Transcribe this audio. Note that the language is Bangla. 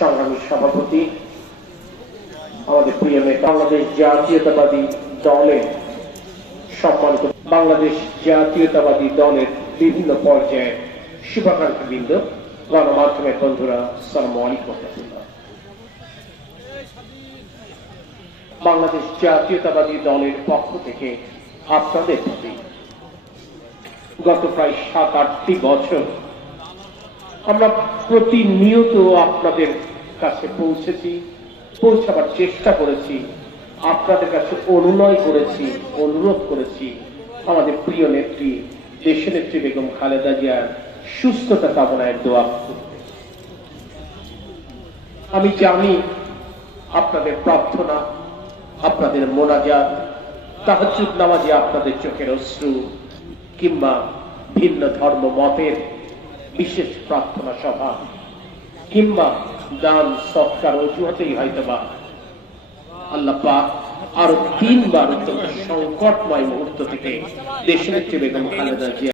সংগ্রামী সভাপতি আমাদের প্রিয় নেতা বাংলাদেশ জাতীয়তাবাদী দলের সম্মানিত বাংলাদেশ জাতীয়তাবাদী দলের বিভিন্ন পর্যায়ের শুভাকাঙ্ক্ষীবৃন্দ, গণমাধ্যমের বন্ধুরা, আসসালামু আলাইকুম। বাংলাদেশ জাতীয়তাবাদী দলের পক্ষ থেকে আপনাদের প্রতি গত প্রায় 7-8টি বছর আমরা প্রতিনিয়ত আপনাদের কাছে পৌঁছাবার চেষ্টা করেছি, আপনাদের কাছে অনুনয় করেছি, অনুরোধ করেছি আমাদের প্রিয় নেত্রী দেশনেত্রী বেগম খালেদা জিয়ার সুস্থতা কামনায় দোয়া করতে। আমি জানি আপনাদের প্রার্থনা, আপনাদের মোনাজাত, তাহাজ্জুদ নামাজে আপনাদের চোখের অশ্রু কিংবা ভিন্ন ধর্ম মতের বিশেষ প্রার্থনা সভা কিংবা দান সৎকার অজুহাতেই হয়তোবা আল্লাহ পাক আরো 3বার অত্যন্ত সংকটময় মুহূর্ত থেকে দেশনেত্রী বেগম খালেদা জিয়া